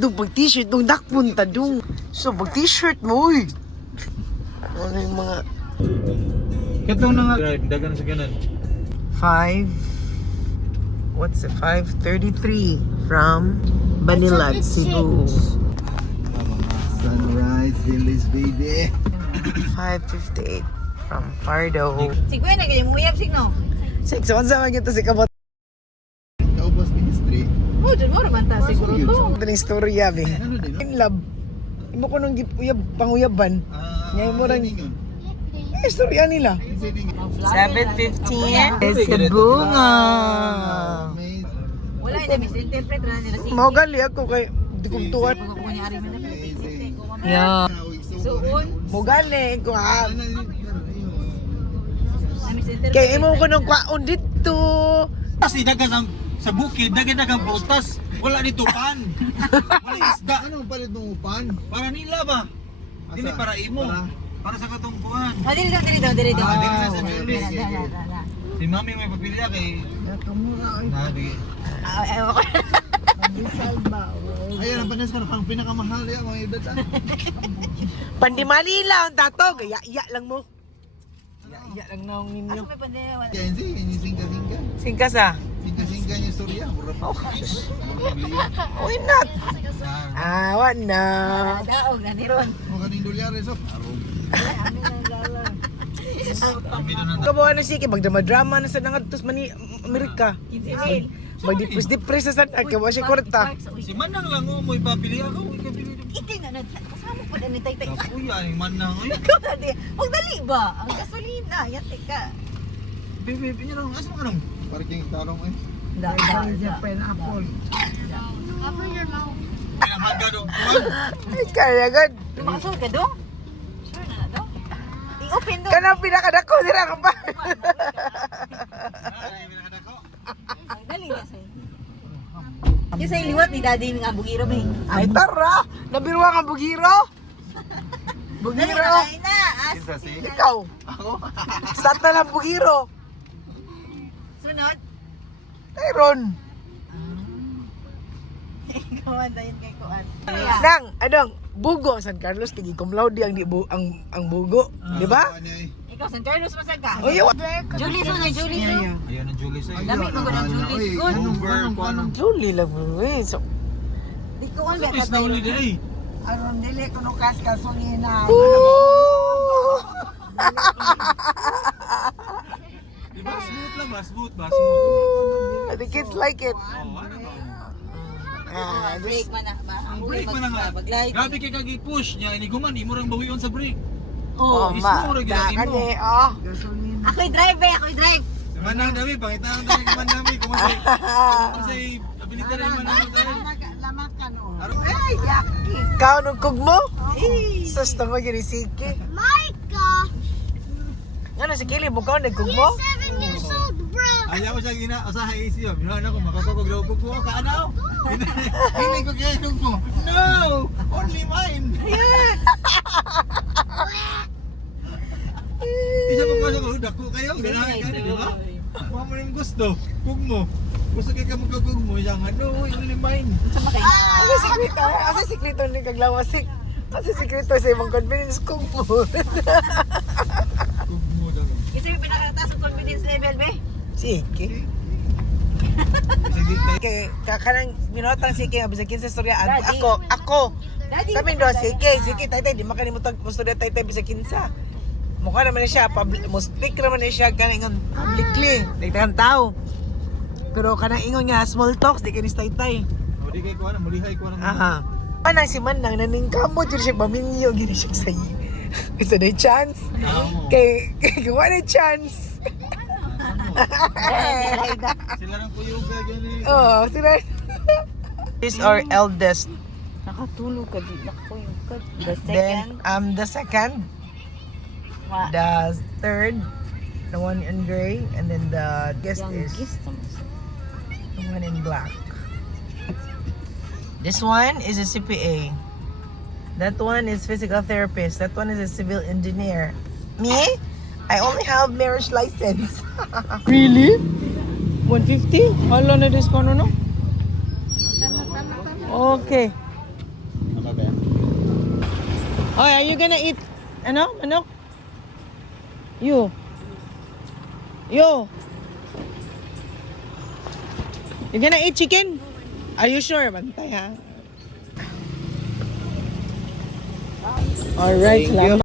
Dung pag t-shirt, dung dakpunta dung. So pag t-shirt mo, uy. Ano yung mga... Katong na nga. Dagan sa ganun. 5:33 from Banilag, Cebu. Sunrise Village, baby. 5:58 from Pardo. Sigwe na kayo muyab signo. Six, saan sa mga ito si Kabot? Kaubos Ministry. Oh, dyan mo naman ta siguro to. Ito na istorya, be. Ano din, no? In love. Imo ko nung panguyaban. Ngayon mo rin. Istorya nila. 7:15. Cebu nga. Wala na misinterpret na nila si. Mau gali ako kay di ko tuwan. Yeah. Suon. Mau gali ko Na misinterpret. kay imo ko nung kwaon dito. Kasi dagan sa bukid, dagan butas. Wala dito pan. Wala isda. Ano palit mong upan? Para nila ba? Hindi para imo. Para sa katungkuhan. Oh, dili daw. Dili na sa Julius. Si mami may papilya kay... Nabi. Ewan ko. Ayan, ang panas ko na pang pinakamahal yan mga edad. Pandi Manila ang tato, gaya lang mo. Gaya lang na ang ninyo. Asa may pandemya. Yan si, yan yung singka-singka. Singkas ah. Singka-singka niya storya. Mura pa. Why not? Awan na. Daog na ni Ron. Mga kaning dolyares oh. Kabawa na sige, magdrama-drama na sa nangadtos Amerika. Magdipres-dipres sa sana, kabawa siya kwarta. Si Manang lang mo ipapili ako. Ikapili din. Ikay nga kasama pa din ni Taytay. Kuya, ni Manang. Ikaw na di. Huwag dali ba? Ang gasolina. Yan, teka. Baby, niya lang. Asa mo ka nang? Parking tarong eh. Pineapple. Pinamagad o kuwan. Ay, kaya agad. Lumakasol ka dong? Sure na dong? I-open dong. Kanang pinakadako nila ka pa. Ay, pinakadako. Ang dali na sa'yo. Yung sa'yo liwat ni daddy nga bugiro ba eh. Ay, tara. Nabiruwa ka, Bugiro. Dali Bugiro. na kain na. Kinsa si? Ikaw. Ako? Start na lang, Bugiro. Sunod. Tyron. Gawan na yun kay Kuan. Nang, anong, Bugo, San Carlos, kay cum laude ang, ang Bugo. Di ba? Ano eh? Ikaw, San Carlos masag ka? O, yun. Julie so na Julie so. Ayun ang Julie sa'yo. Dami mo ko ng Julie. Good. Anong Julie lang mo eh. So, Di ko on ba Is na uli din eh. aron dili ko no kasolina. Diba smooth lang ba? Smooth ba? Smooth. The kids like it. Oh, ano ba? break man na ba? Ang break man na nga. Pag-like. Grabe kay kagi-push niya. Iniguman, imo rang bawion sa break. Oh, Ismo ma. ra gid imo. Kani, oh. Ako'y drive eh, ako'y drive. Manang dami, pangitaan tayo kay Manang dami. Kumasay, abilita rin Manang tayo. Ay, yaki. Kao nung kugmo? Sus, tama gini siki. Ano si Kili, bukaw nagkugmo? Ayaw ko siya gina-usahay isip. Binuhan ako, makakagulaw ko ko. Kaanaw? Hindi ko kaya ko. No! Only mine! Isa pa pasok ko, dako kayo. Ganahan ka rin, di ba? Mga mo yung gusto. Kug mo. Gusto kayo ka magkakug mo. Siya nga, no, only mine. Ano siklito? Asa siklito ni kaglawasik? Asa siklito sa ibang convenience kugmo? Kug mo daw. Kasi may pinakataas ang confidence level, be. Sige. Sige, Kay kakanang binotang sige nga bisag kinsa storya Daddy. ako. Daddy, Kami do sige tay di makalimutan mo storya tay bisag kinsa. Mukha naman na siya public mo speak naman na siya kaningon publicly. Dagdagan tao. Pero kanang ingon nga small talks di kinis tay. O di kayo kuha na, mulihay kuha na. Aha. Anang si Manang naningkamot jud siya paminyo gini siya sa isa na chance. Kay gawa na chance. Sila nang kuyuga dyan eh. Oh, sila. This is our eldest. Nakatulog ka di. Nakakuyog ka. The Then second. the second, the third, the one in gray, and then the guest is the one in black. This one is a CPA. That one is physical therapist. That one is a civil engineer. Me? I only have marriage license. Really? 150? Hala na discount no? Okay. Oh, are you gonna eat, ano, manok? You. You gonna eat chicken? Are you sure? Bantay ha. Alright, salamat.